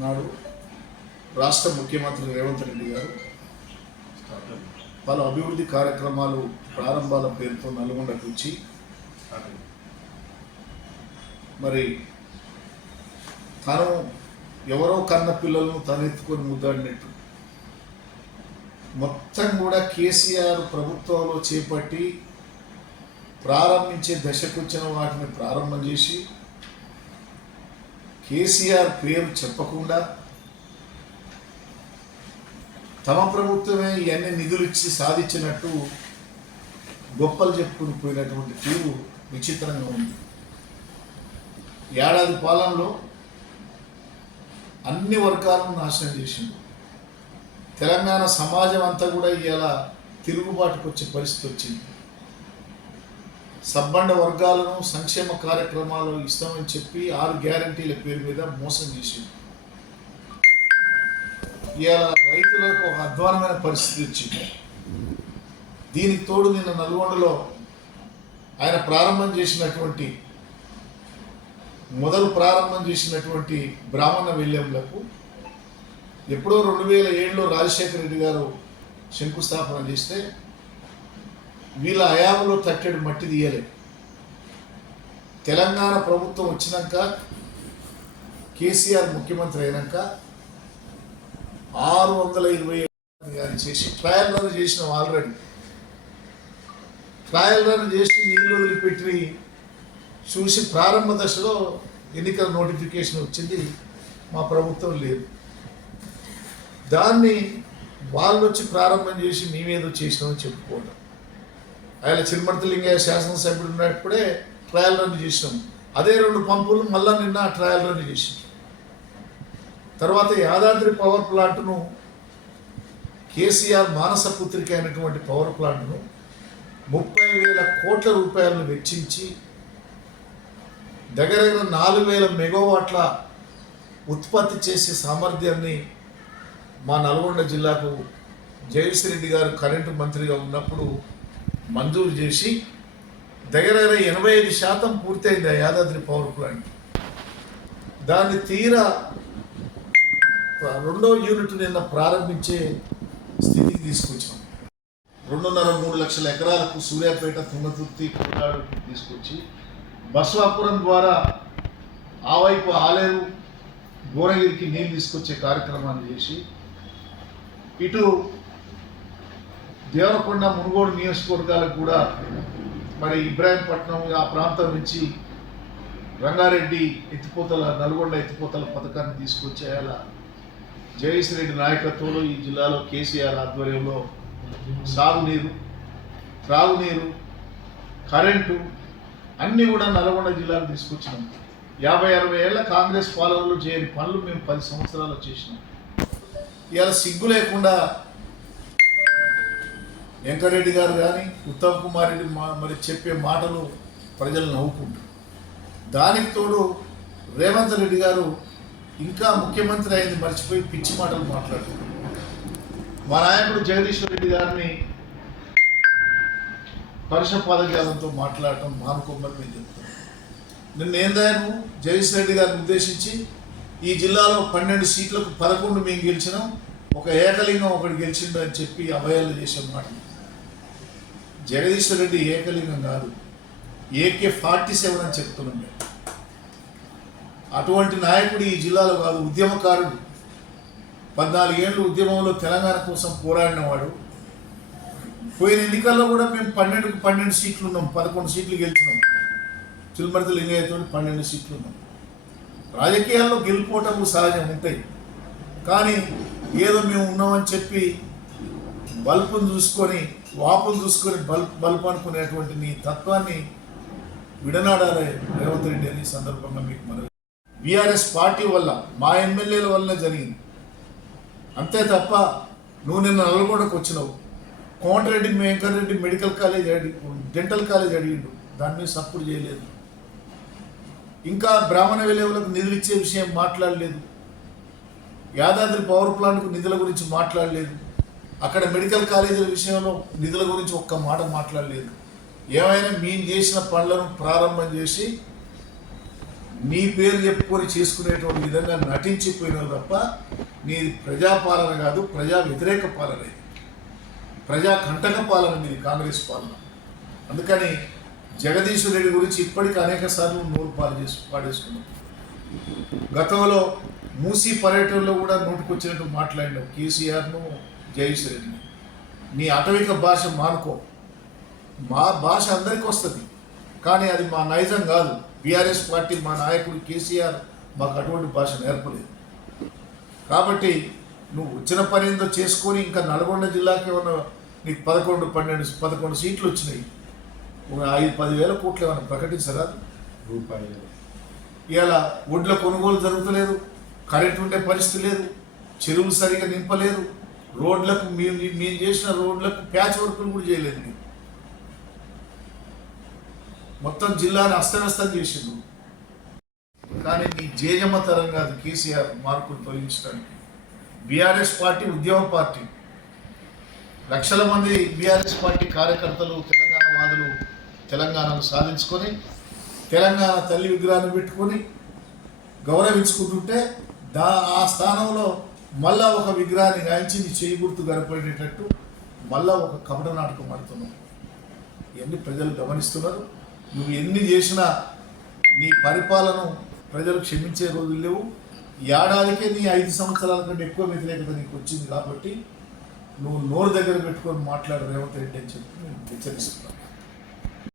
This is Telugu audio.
నాడు రాష్ట్ర ముఖ్యమంత్రి రేవంత్ రెడ్డి గారు. పలు అభివృద్ధి కార్యక్రమాలు ప్రారంభాల పేరుతో నల్గొండకు వచ్చి మరి తను ఎవరో కన్న పిల్లలను తనెత్తుకొని ముద్దాడినట్టు. మొత్తం కూడా కేసీఆర్ ప్రభుత్వంలో చేపట్టి ప్రారంభించే దశకు వచ్చిన వాటిని ప్రారంభం చేసి కేసీఆర్ పేరు చెప్పకుండా తమ ప్రభుత్వమే ఇవన్నీ నిధులు ఇచ్చి సాధించినట్టు గొప్పలు చెప్పుకుని పోయినటువంటి తీరు విచిత్రంగా ఉంది. ఏడాది పాలనలో అన్ని వర్గాలను నాశనం చేసింది. తెలంగాణ సమాజం అంతా కూడా ఇలా తిరుగుబాటుకు వచ్చే పరిస్థితి వచ్చింది. సబ్బండ వర్గాలను సంక్షేమ కార్యక్రమాలు ఇస్తామని చెప్పి ఆరు గ్యారంటీల పేరు మీద మోసం చేసింది. ఇవాళ రైతులకు ఒక అధ్వానమైన పరిస్థితి వచ్చింది. దీనికి తోడు నిన్న నల్గొండలో ఆయన ప్రారంభం చేసినటువంటి మొదలు ప్రారంభం చేసినటువంటి బ్రాహ్మణ వెల్యంలకు ఎప్పుడో రెండు వేల ఏడులో రాజశేఖర రెడ్డి గారు శంకుస్థాపన చేస్తే వీళ్ళ హయాంలో తట్టెడు మట్టి తీయలేదు తెలంగాణ ప్రభుత్వం వచ్చినాక కేసీఆర్ ముఖ్యమంత్రి అయినాక ఆరు వందల ఇరవై గారి చేసి ట్రయల్ రన్ చేసినాం ఆల్రెడీ ట్రయల్ రన్ చేసి నీళ్ళు వదిలిపెట్టి చూసి ప్రారంభ దశలో ఎన్నికల నోటిఫికేషన్ వచ్చింది. మా ప్రభుత్వం లేదు. దాన్ని వాళ్ళు వచ్చి ప్రారంభం చేసి మేమేదో చేసినామని చెప్పుకోవడం ఆయన చిరుమర్తి శాసనసభ్యుడు ఉన్నప్పుడే ట్రయల్ రన్ చేసినాం. అదే రెండు పంపులు మళ్ళా నిన్న ట్రయల్ రన్ చేసినాం. తర్వాత యాదాద్రి పవర్ ప్లాంట్ను కేసీఆర్ మానస పుత్రిక అయినటువంటి పవర్ ప్లాంట్ను ముప్పై వేల కోట్ల రూపాయలను వెచ్చించి దగ్గర దగ్గర నాలుగు వేల మెగావాట్ల ఉత్పత్తి చేసే సామర్థ్యాన్ని మా నల్గొండ జిల్లాకు జయశ్రీ రెడ్డి గారు కరెంటు మంత్రిగా ఉన్నప్పుడు మంజూరు చేసి దగ్గర దగ్గర ఎనభై ఐదు శాతం పూర్తయింది ఆ యాదాద్రి పవర్ ప్లాంట్ దాన్ని తీరా రెండో యూనిట్ నిన్న ప్రారంభించే స్థితికి తీసుకొచ్చాం. రెండున్నర మూడు లక్షల ఎకరాలకు సూర్యాపేట తుమ్మతుర్తి కోలాడు తీసుకొచ్చి బస్వాపురం ద్వారా ఆ వైపు ఆలేరు భువనగిరికి నీళ్ళు తీసుకొచ్చే కార్యక్రమాన్ని చేసి ఇటు దేవరకొండ మునుగోడు నియోజకవర్గాలకు కూడా మరి ఇబ్రాహీంపట్నం ఆ ప్రాంతం నుంచి రంగారెడ్డి ఎత్తిపోతల నల్గొండ ఎత్తిపోతల పథకాన్ని తీసుకొచ్చేయాల జగదీశ్వర రెడ్డి నాయకత్వంలో ఈ జిల్లాలో కేసీఆర్ ఆధ్వర్యంలో సాగునీరు త్రాగునీరు కరెంటు అన్నీ కూడా నల్గొండ జిల్లాకు తీసుకొచ్చినాం. యాభై అరవై ఏళ్ళ కాంగ్రెస్ పాలనలో చేయని పనులు మేము పది సంవత్సరాలు చేసినాం. ఇవాళ సిగ్గు లేకుండా వెంకరెడ్డి గారు కానీ ఉత్తమ్ కుమార్ రెడ్డి మా మరి చెప్పే మాటలు ప్రజలు నవ్వుకుంటారు. దానికి తోడు రేవంత్ రెడ్డి గారు ఇంకా ముఖ్యమంత్రి అయింది మర్చిపోయి పిచ్చి మాటలు మాట్లాడుతున్నారు. మా నాయకుడు జగదీశ్వర్ రెడ్డి గారిని పరుష పదజాలంతో మాట్లాడటం మానుకోమని నేను చెప్తాను నిన్న ఏందాను జగదీశ్వర్ రెడ్డి గారిని ఉద్దేశించి ఈ జిల్లాలో పన్నెండు సీట్లకు పదకొండు మేము గెలిచినాం ఒక ఏకలింగం ఒకటి గెలిచిండు అని చెప్పి అభయాలు చేసే మాట జగదీశ్వర్ రెడ్డి ఏకలింగం కాదు. ఏకే ఫార్టీ సెవెన్ అని చెప్తున్నాం అటువంటి నాయకుడు ఈ జిల్లాలో కాదు ఉద్యమకారుడు. పద్నాలుగేళ్ళు ఉద్యమంలో తెలంగాణ కోసం పోరాడినవాడు. పోయిన ఎన్నికల్లో కూడా మేము పన్నెండు పన్నెండు సీట్లు ఉన్నాం పదకొండు సీట్లు గెలిచినాం. చిల్మర్తి లింగయ్యతో పన్నెండు సీట్లు ఉన్నాం. రాజకీయాల్లో గెలుపోవటము సహజం ఉంటాయి. కానీ ఏదో మేము ఉన్నామని చెప్పి బల్బును చూసుకొని వాపును చూసుకొని బల్బ్ బల్బ్ అనుకునేటువంటి నీ తత్వాన్ని విడనాడాలి రేవంత్ రెడ్డి అని సందర్భంగా మీకు మనం బీఆర్ఎస్ పార్టీ వల్ల మా ఎమ్మెల్యేల వల్ల జరిగింది. అంతే తప్ప నువ్వు నిన్న నల్గొండకు వచ్చినావు. కోమటిరెడ్డి మేంకర్రెడ్డి మెడికల్ కాలేజ్ అడి డెంటల్ కాలేజ్ అడిగిండు. దాని మీద సపోర్ట్ చేయలేదు. ఇంకా బ్రాహ్మణ విలేవులకు నిధులు ఇచ్చే విషయం మాట్లాడలేదు. యాదాద్రి పవర్ ప్లాంట్కు నిధుల గురించి మాట్లాడలేదు. అక్కడ మెడికల్ కాలేజీల విషయంలో నిధుల గురించి ఒక్క మాట మాట్లాడలేదు. ఏమైనా మేము చేసిన పనులను ప్రారంభం చేసి నీ పేరు చెప్పుకొని చేసుకునేటువంటి విధంగా నటించిపోయినావు తప్ప నీది ప్రజాపాలన కాదు ప్రజా వ్యతిరేక పాలన ఇది. ప్రజా కంటక పాలన మీది కాంగ్రెస్ పాలన. అందుకని జగదీశ్వర్ రెడ్డి గురించి ఇప్పటికీ అనేక సార్లు నోరు పాలు చేసి పాడేసుకున్నాం. గతంలో మూసీ పర్యటనలో కూడా నోటుకొచ్చినట్టు మాట్లాడినావు కేసీఆర్ను జగదీశ్వర్ రెడ్డిని నీ అటవిక భాష మానుకో. మా భాష అందరికీ వస్తుంది. కానీ అది మా నైజం కాదు. బీఆర్ఎస్ పార్టీ మా నాయకుడు కేసీఆర్ మాకు అటువంటి భాష నేర్పలేదు. కాబట్టి నువ్వు వచ్చిన పని ఏందో చేసుకొని ఇంకా నల్గొండ జిల్లాకి ఏమన్నా నీకు పదకొండు పన్నెండు పదకొండు సీట్లు వచ్చినాయి. ఒక ఐదు పదివేల కోట్లు ఏమైనా ప్రకటించరా? రూపాయలు. ఇవాళ ఒడ్ల కొనుగోలు జరుగుతలేదు. కరెంట్ ఉండే పరిస్థితి లేదు. చెరువులు సరిగా నింపలేదు. రోడ్లకు మేము మేము చేసిన రోడ్లకు ప్యాచ్ వర్కులు కూడా చేయలేదు మొత్తం జిల్లాని అస్తవ్యస్తం చేసిండు కానీ మీ జేజమ్మ తరం కాదు కేసీఆర్ మార్పులు తొలగించడానికి. బీఆర్ఎస్ పార్టీ ఉద్యమ పార్టీ. లక్షల మంది బీఆర్ఎస్ పార్టీ కార్యకర్తలు తెలంగాణ వాదులు తెలంగాణను సాధించుకొని తెలంగాణ తల్లి విగ్రహాన్ని పెట్టుకొని గౌరవించుకుంటుంటే దా ఆ స్థానంలో మళ్ళా ఒక విగ్రహాన్ని గాయించి నీ చేయి గుర్తు గడపడేటట్టు మళ్ళా ఒక కపట నాటకం ఆడుతున్నావు. ఇవన్నీ ప్రజలు గమనిస్తున్నారు? నువ్వు ఎన్ని చేసినా నీ పరిపాలన ప్రజలు క్షమించే రోజులు లేవు. ఏడాదికే నీ ఐదు సంవత్సరాల కంటే ఎక్కువ వ్యతిరేకత నీకు వచ్చింది కాబట్టి నువ్వు నోరు దగ్గర పెట్టుకొని మాట్లాడు రేవంత్ రెడ్డి అని చెప్పి నేను హెచ్చరిస్తున్నాను.